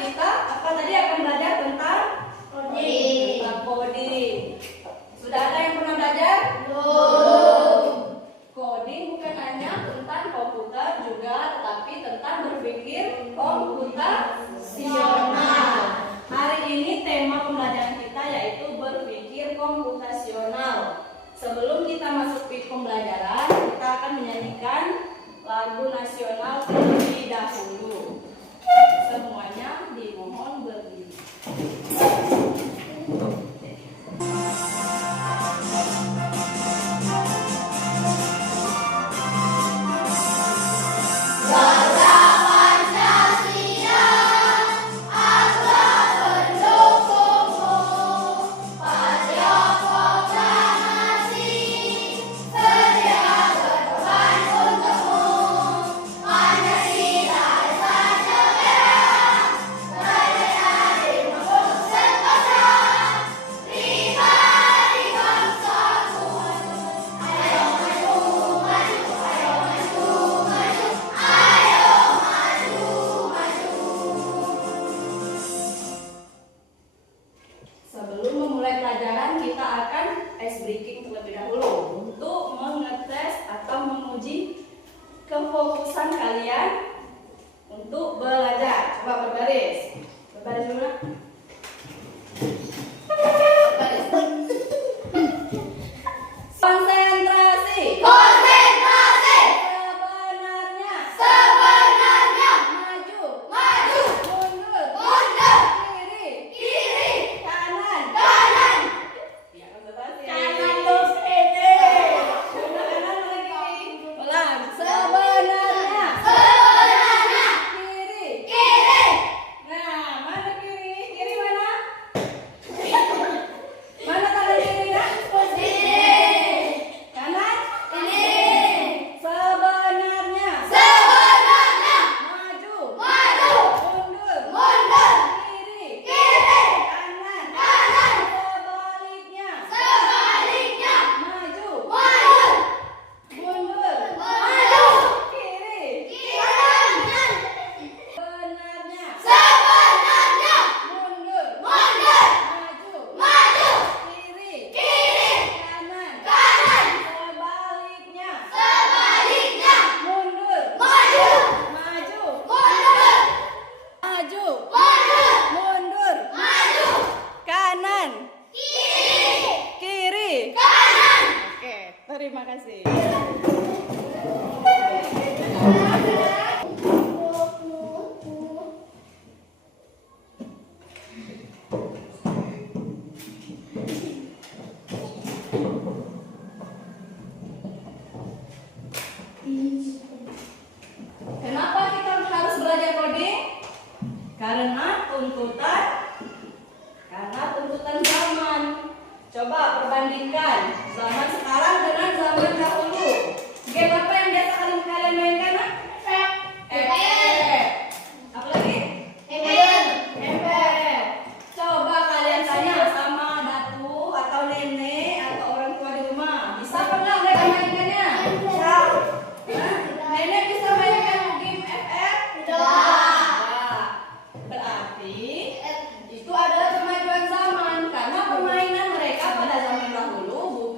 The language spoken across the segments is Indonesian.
kita akan belajar tentang coding. Sudah ada yang pernah belajar? Belum. Coding bukan hanya tentang komputer juga, tetapi tentang berpikir komputasional. Hari ini tema pembelajaran kita yaitu berpikir komputasional. Sebelum kita masuk ke pembelajaran, kita akan menyanyikan lagu nasional terlebih dahulu. Semuanya dimohon berdiri. Sebelum memulai pelajaran, kita akan ice breaking terlebih dahulu untuk mengetes atau menguji kefokusan kalian untuk belajar. Coba berbaris. Berbaris dulu. Berbaris. Konsentrasi. Konsentrasi. Sebenarnya. Maju. Mundur. Kiri. Kanan. Ya, konsentrasi. Kanan lagi. Ulang. Sebenarnya. Kiri. Nah, mana kiri? Kiri mana? Mana tangan kirinya? Kanan? Sebenarnya. Maju. Mundur. Kiri. Kanan. Sebaliknya. Maju. Mundur. Kiri. Sebenarnya. Mundur. Maju. Kiri. Kanan. Sebaliknya. Mundur. Maju. Mundur. Kanan. Kiri. Oke, terima kasih. Kenapa kita harus belajar coding? Karena tuntutan zaman. Coba perbandingkan zaman sekarang dengan zaman dahulu. Game apa yang biasa kalian mainkan? Apa lagi? Coba kalian tanya sama datu atau nenek atau orang tua di rumah. Bisa apa enggak mereka mainkannya? Hah? Nenek bisa mainkan game FF? Nah, berarti itu adalah kemajuan zaman karena permainan mereka pada zaman dahulu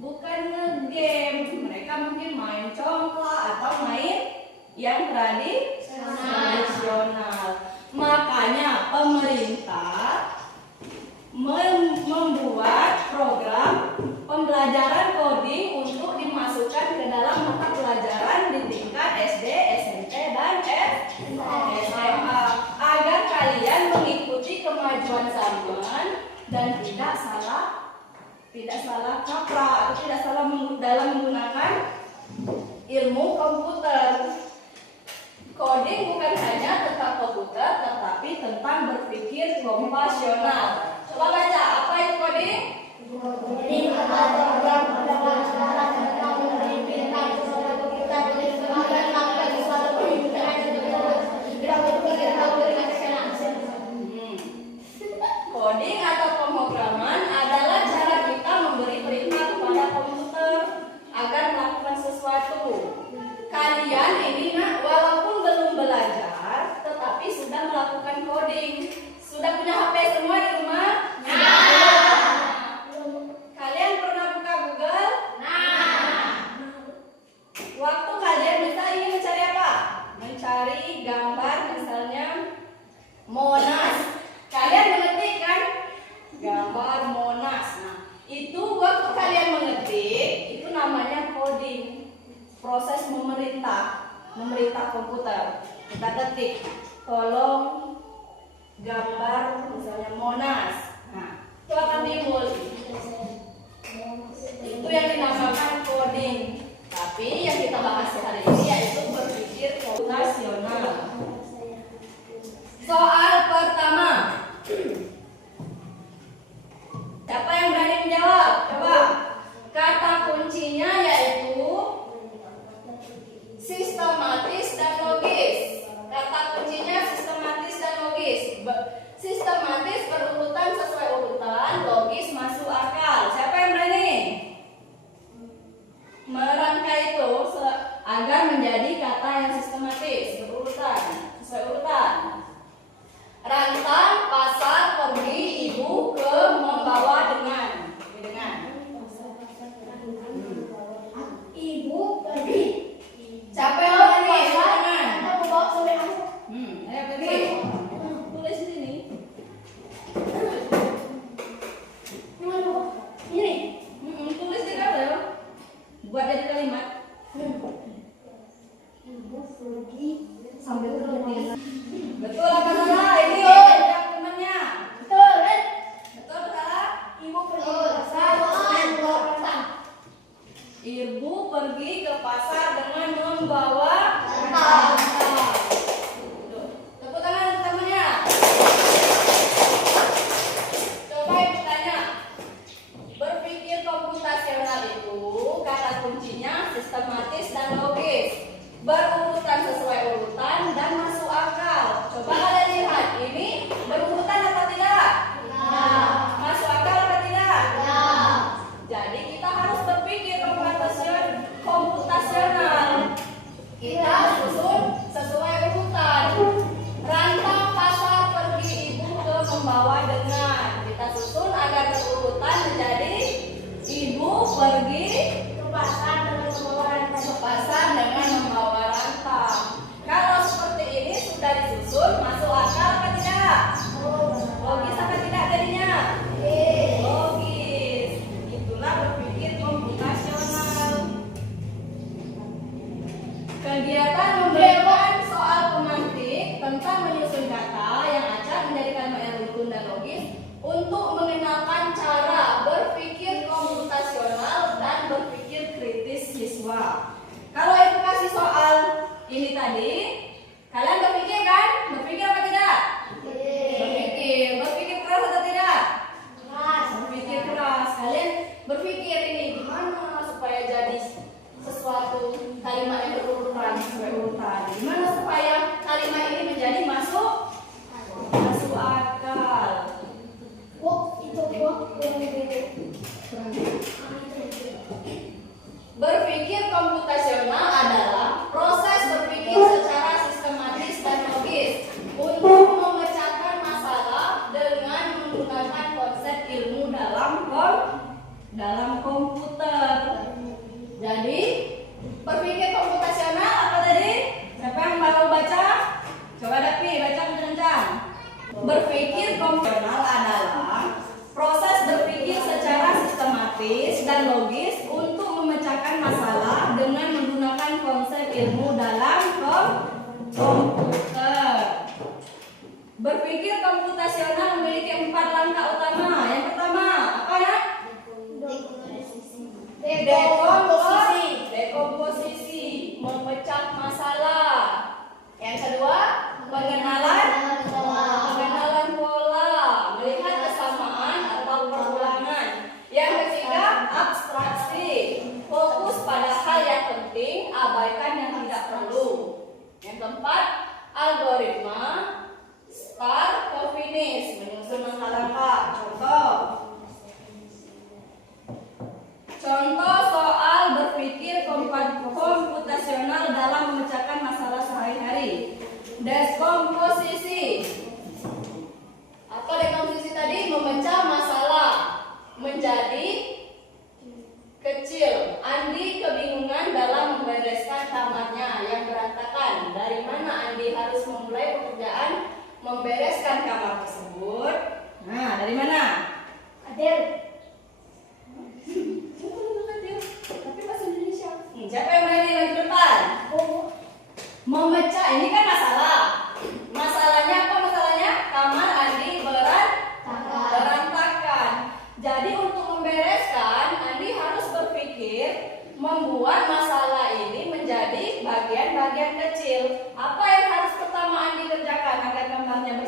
bukan nge-game. Mereka mungkin main congklak atau main yang tradisional. Makanya pemerintah membuat program pembelajaran coding untuk dimasukkan ke dalam mata pelajaran di tingkat SD, SMP, dan SMA agar kalian mengikuti kemajuan zaman dan tidak salah kaprah atau tidak salah dalam menggunakan ilmu komputer. Coding bukan hanya tentang komputer, tetapi tentang berpikir komputasional. Coba baca, apa itu coding? Coding atau pemrograman adalah cara kita memberi perintah kepada komputer agar melakukan sesuatu. Kalian ini walaupun belum belajar, tetapi coding. Sudah punya HP semua di rumah? Kalian pernah buka Google? Waktu kalian bisa ingin mencari apa? Mencari gambar misalnya Monas. Kalian mengetik kan? Gambar Monas. Nah, itu waktu kalian mengetik, itu namanya coding. Proses memerintah komputer. Kita ketik, tolong gambar misalnya Monas. Nah, itu akan timbul. Itu yang dinamakan coding. Tapi yang kita bahas hari ini yaitu berpikir komputasional. Soal pertama. Siapa yang berani menjawab? Coba. Kata kuncinya yaitu sistematis dan logis. Kata kuncinya sistematis dan logis. Sistematis berurutan sesuai urutan, logis masuk akal. Siapa yang berani merangkai itu agar menjadi kata yang sistematis, berurutan, sesuai urutan? Rantang, pasar, pergi, ibu, ke, membawa, dengan. Ibu pergi. Siapa yang berani? Dengan. Ayo pergi. Tulis di sini. Ini. Tulis di kabel. Buat jadi kalimat. Ibu pergi Sambil terus. Betul apa salah? Ini jawab temannya. betul kan? Betul salah? Ibu pergi ke pasar membawa rantang. Ibu pergi ke pasar dengan membawa Rantang. Tuh. Tepuk tangan untuk temannya. Coba ibu tanya. Berpikir komputasional itu kata kuncinya sistematis dan logis, berurutan sesuai urutan dan masuk akal. Coba kalian lihat, ini berurutan apa tidak? Masuk akal apa tidak? Jadi kita harus berpikir komputasional. Kita susun sesuai urutan. Rantang, pasar, pergi, ibu, ke, membawa, dengan. Kita susun agar berurutan menjadi ibu pergi Ke pasar dengan membawa rantang. ke pasar dengan membawa rantang. Kalau seperti ini sudah disusun, masuk akal apa tidak? Logis apa tidak jadinya? Logis. Itulah berpikir komputasional. Kegiatan memberikan soal pemantik tentang menyusun kata yang acak menjadi kalimat yang rukun dan logis untuk mengenalkan cara berpikir komputasional dan berpikir kritis siswa. Kalau ibu kasih soal ini tadi, kalian berpikir kan? Berpikir apa tidak? Berpikir keras atau tidak? Berpikir keras. Kalian berpikir ini gimana supaya jadi sesuatu kalimat yang berurutan sesuai urutan. Gimana supaya kalimat ini menjadi masuk akal. Berpikir komputasional adalah proses berpikir secara sistematis dan logis untuk memecahkan masalah dengan menggunakan konsep ilmu dalam komputer. Jadi berpikir komputasional apa tadi? Siapa yang baru baca? Coba Dapi baca kencang. Berpikir komputasional adalah proses berpikir secara sistematis dan logis untuk memecahkan masalah dengan menggunakan konsep ilmu dalam komputer. Berpikir komputasional memiliki 4 langkah utama. Yang pertama, apa ya? Dekomposisi, memecah masalah. Yang kedua, pengenalan pola, melihat kesamaan atau perulangan. Yang ketiga, abstraksi, fokus pada hal yang penting, abaikan yang tidak perlu. Yang keempat, algoritma, start to finish, menyusun langkah-langkah.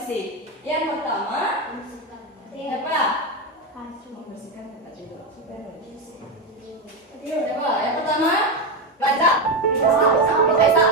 bersih. Yang pertama, apa? Membersihkan tempat tidur. Coba, yang pertama, baca. Baca.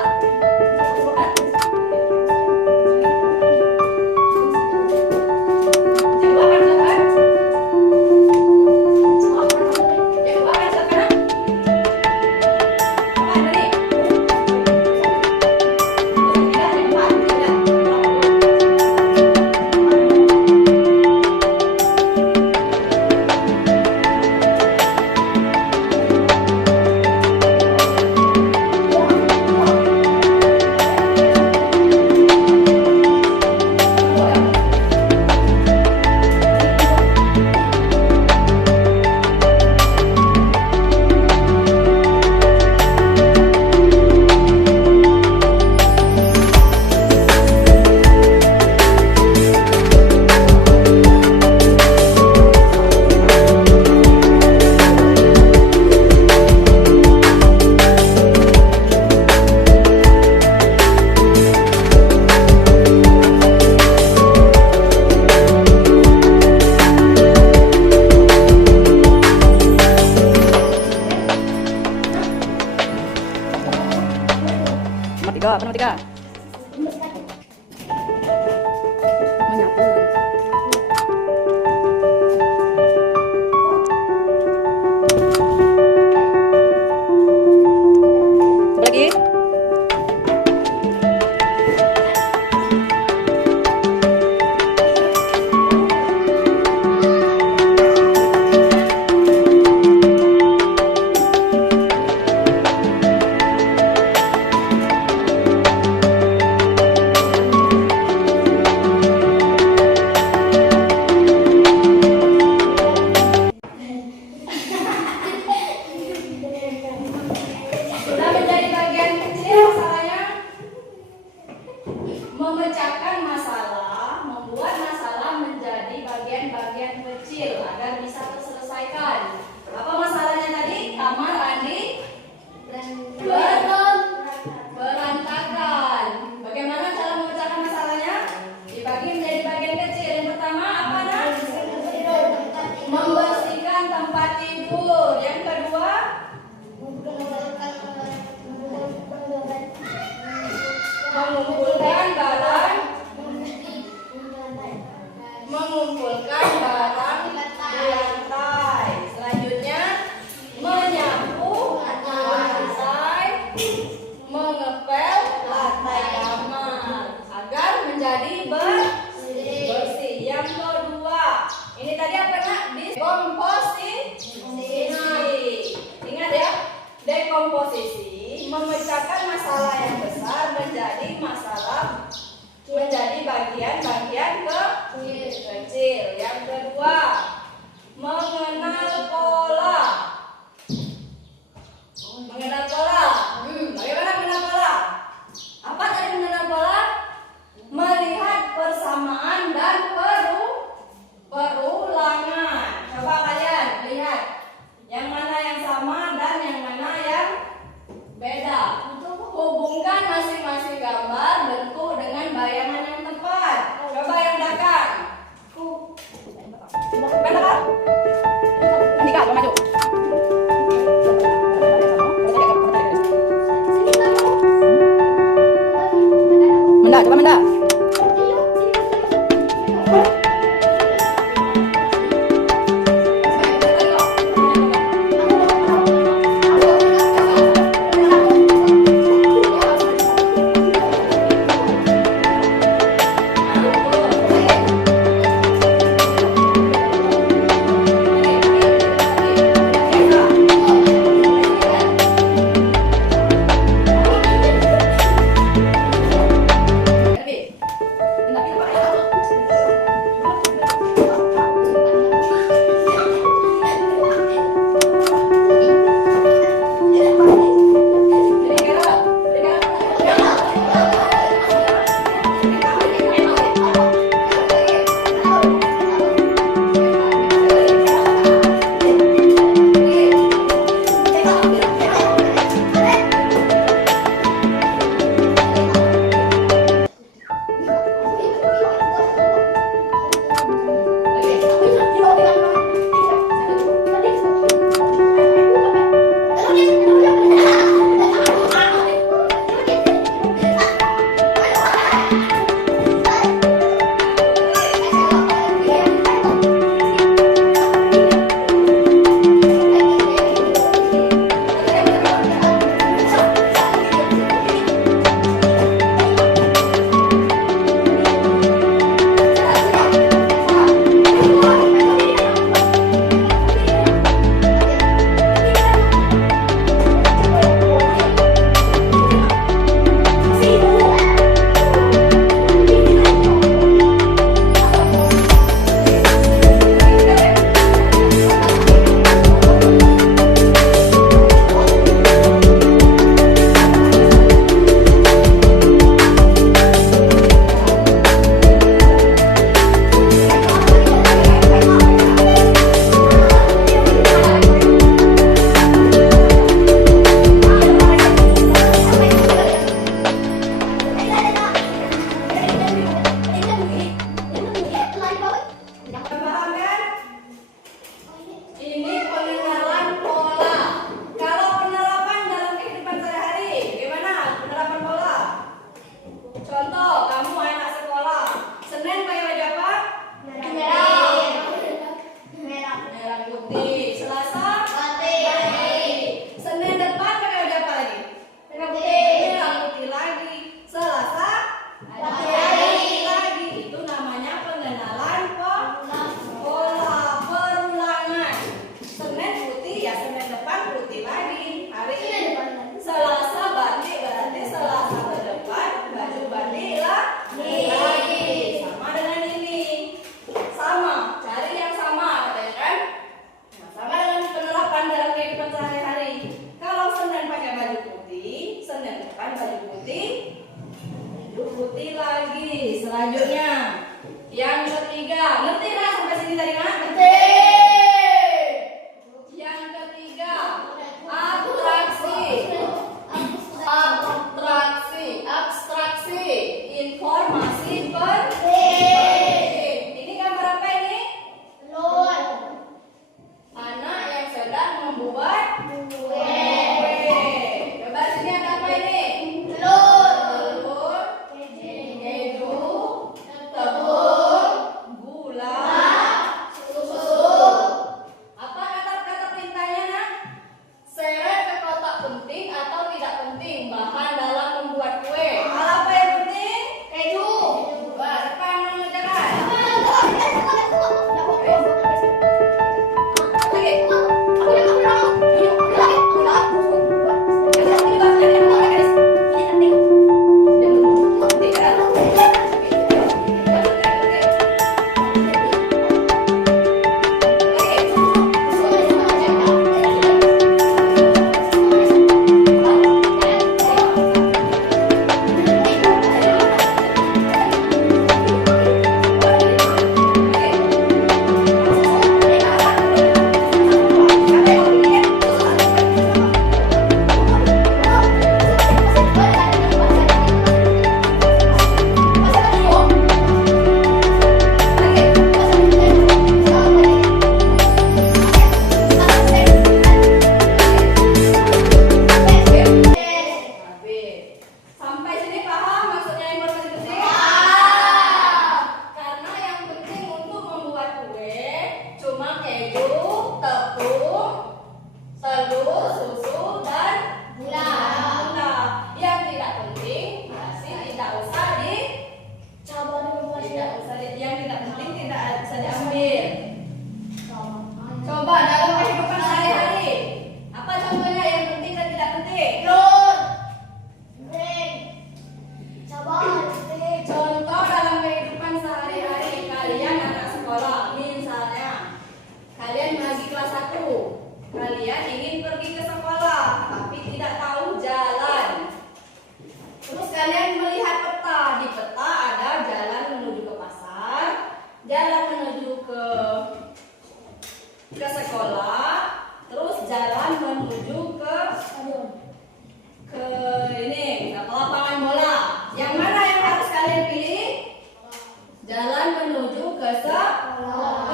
Jalan menuju ke sekolah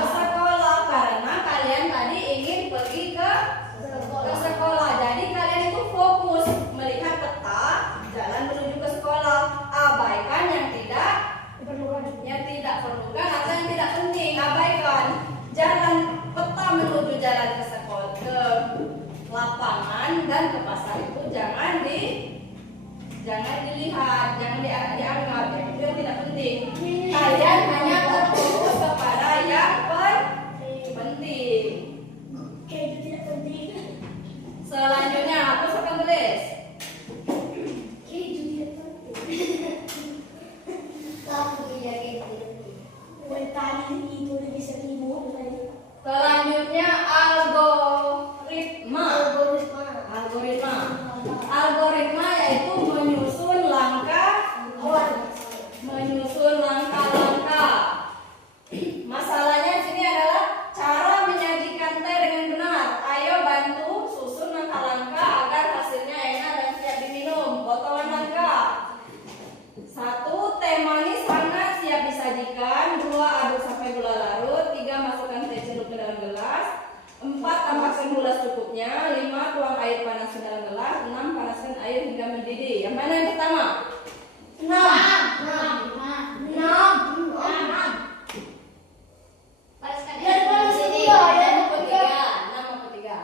karena kalian tadi ingin pergi ke sekolah. Jadi kalian itu fokus melihat peta jalan menuju ke sekolah. Abaikan yang tidak perlukan atau yang tidak penting. Abaikan. Jalan peta menuju jalan ke sekolah, ke lapangan dan ke pasar itu jangan dilihat, jangan dianggap itu yang tidak penting. Kalian hanya terfokus kepada yang penting. Kayak itu tidak penting. Selanjutnya aku akan tulis. Kayak itu tidak penting. Tapi ya gitu. Tadi itu lebih seribu tadi. Selanjutnya algoritma. Algoritma yaitu menyusun langkah-langkah. Masalahnya di sini adalah cara menyajikan teh dengan benar. Ayo bantu susun langkah-langkah agar hasilnya enak dan siap diminum. Potongan langkah. 1. Teh manis hangat siap disajikan. 2. Aduk sampai gula larut. 3. Masukkan teh celup ke dalam gelas. 4. Tambahkan gula secukupnya. 5. Tuang air panas ke dalam gelas. 6. Panaskan air hingga mendidih. Yang mana yang pertama? 6. Panaskan air panas ini. Yang ketiga. 6 apa 3?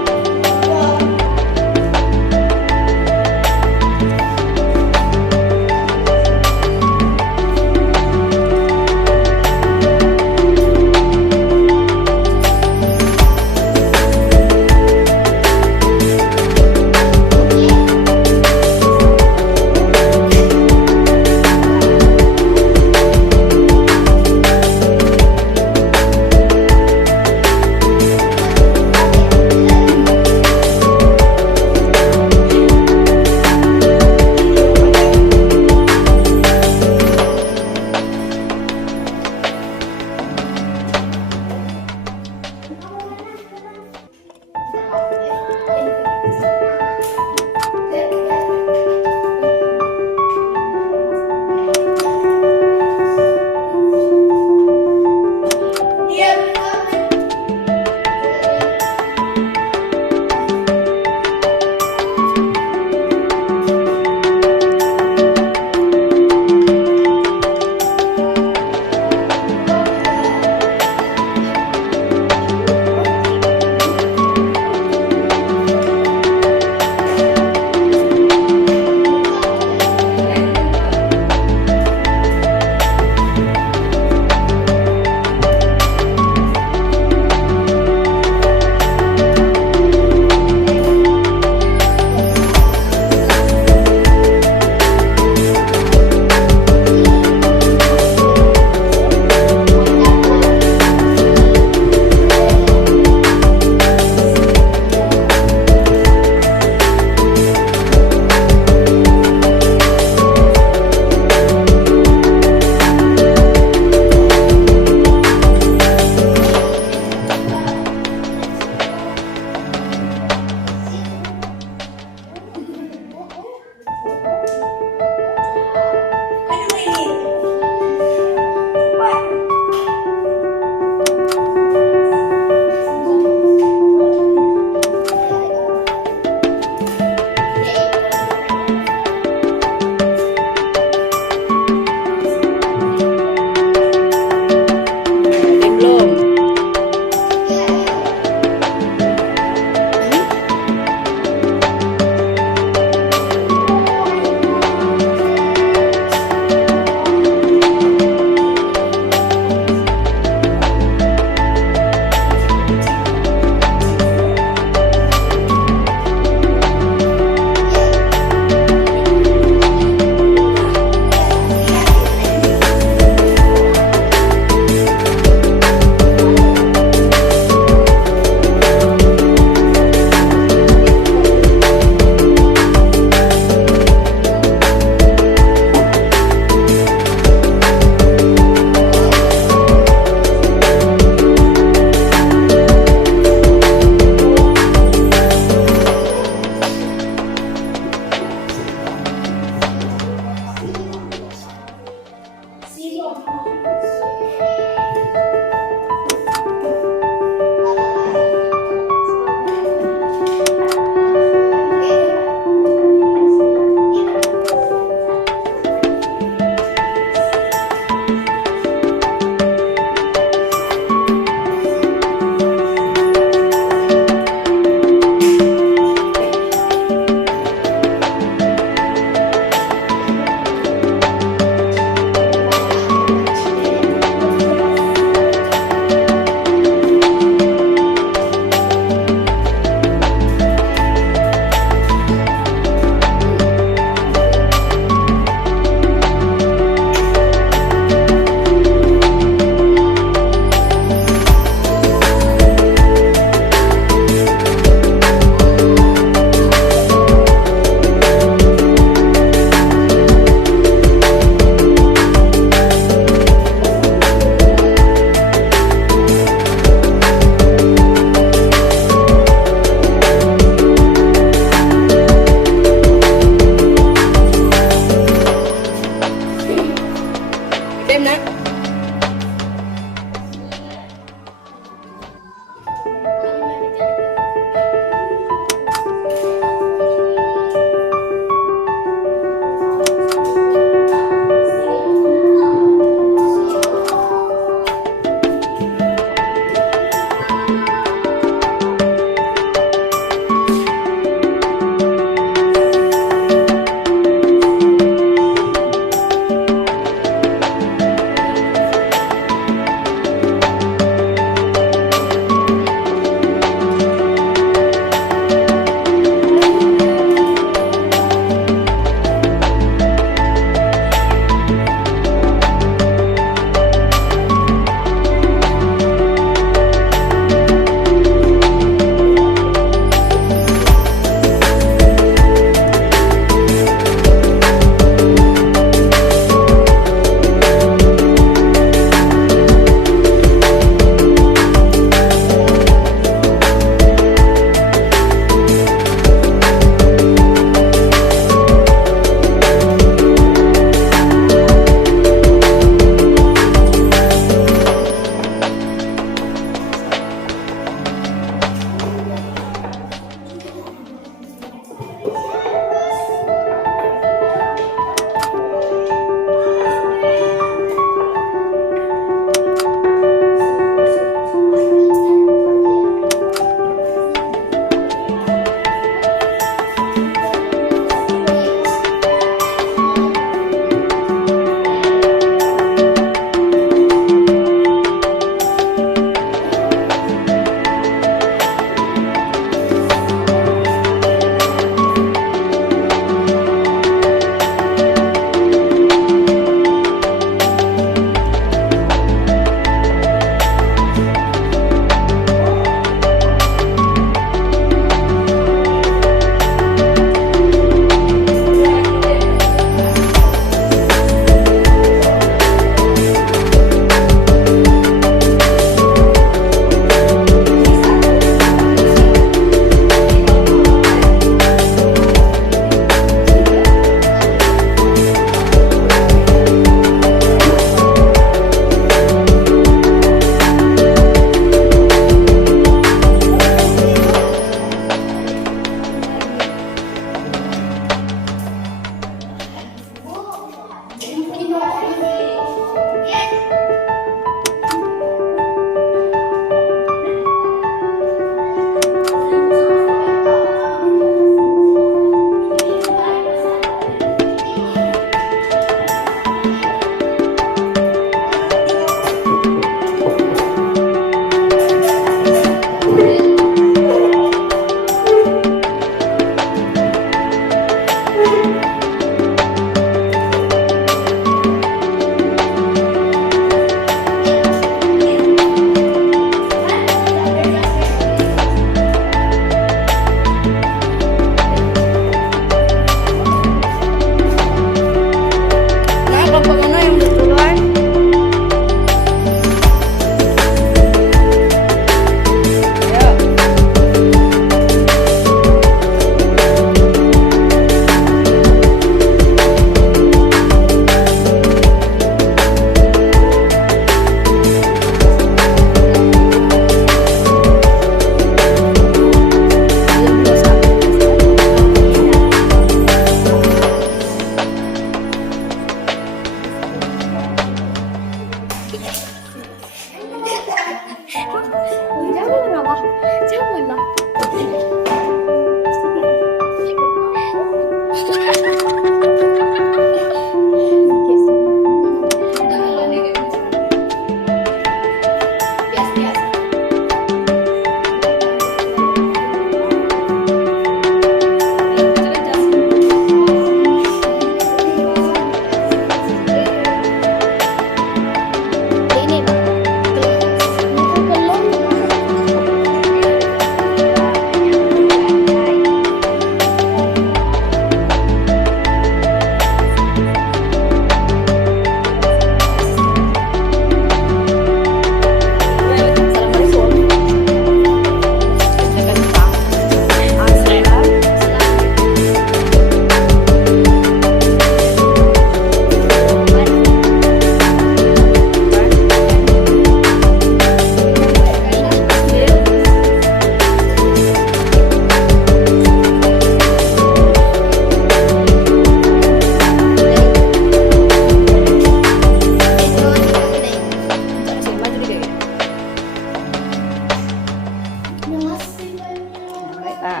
Udah.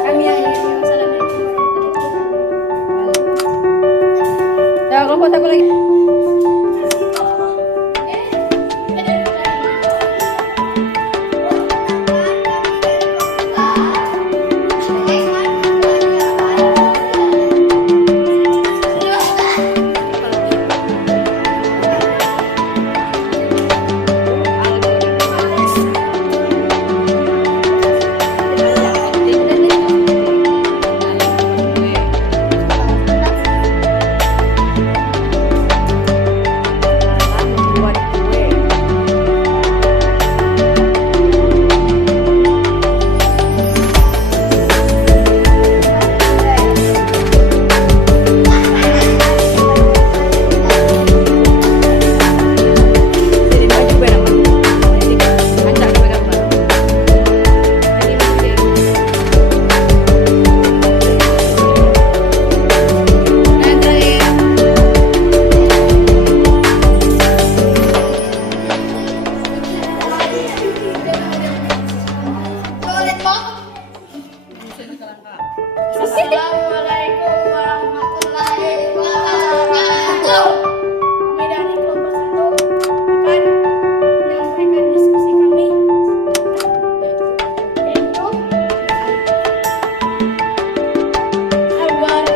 Kami yang salah dari Ya, kalau foto aku lagi. Assalamualaikum warahmatullahi wabarakatuh. Kami dari kelompok 1 akan menyampaikan diskusi kami yaitu menyusun langkah-langkah buat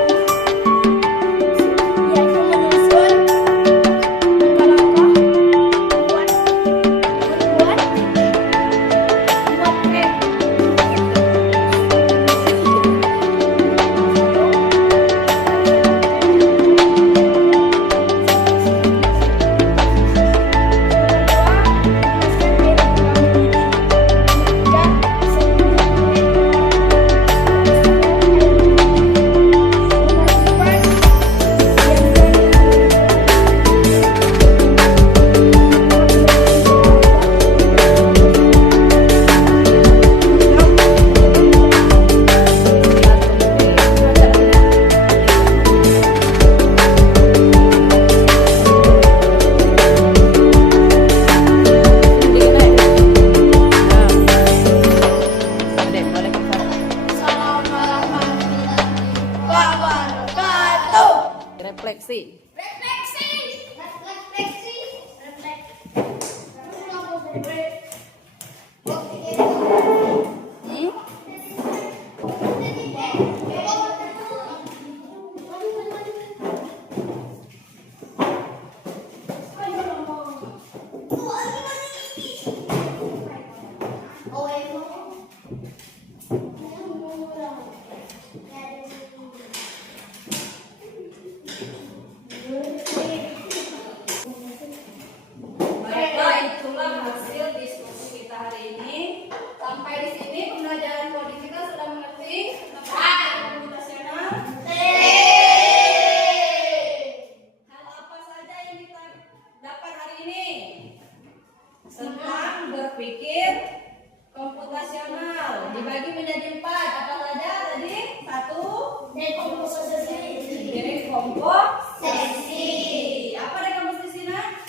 Refleksi. Baiklah, itulah hasil diskusi kita hari ini. Sampai di sini pembelajaran coding kita sudah mengerti tentang komputasional. Hal apa saja yang kita dapat hari ini? Tentang berpikir komputasional. Dibagi menjadi 4. Apa saja tadi? 1. Dekomposisi. Apa dekomposisi, Nak?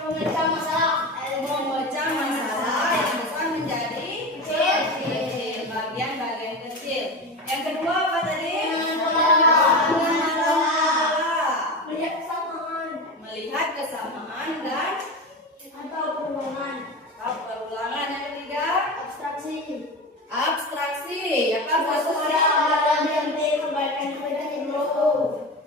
Memecah masalah yang besar menjadi kecil, bagian-bagian kecil. Yang kedua apa tadi? Melihat kesamaan dan atau perubahan. perulangan. Yang ketiga, Abstraksi. Apa abstraksi?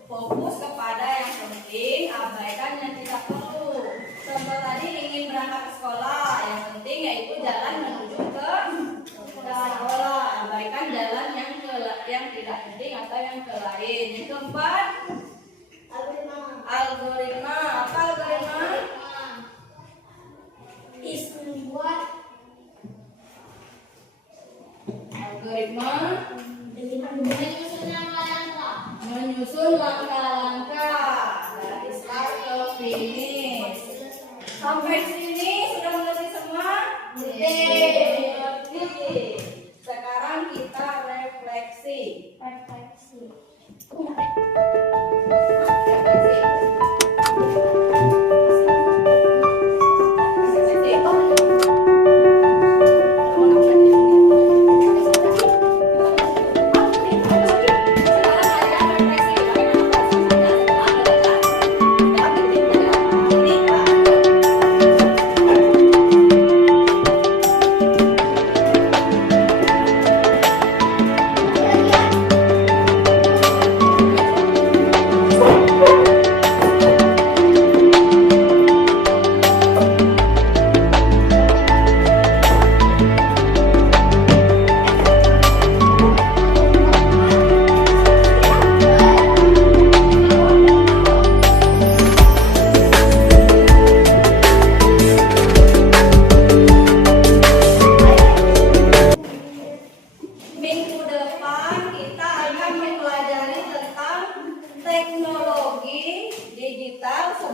Fokus kepada yang penting, abaikan yang tidak perlu. Contoh tadi ingin berangkat ke sekolah, yang penting yaitu jalan menuju ke sekolah. Abaikan jalan yang tidak penting atau yang ke lain. Yang keempat, algoritma. Apa algoritma? Algoritma menyusun langkah-langkah dari start ke finish. Sampai sini sudah mengerti semua? Mengerti. Sekarang kita refleksi. Refleksi.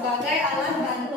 sebagai alat bantu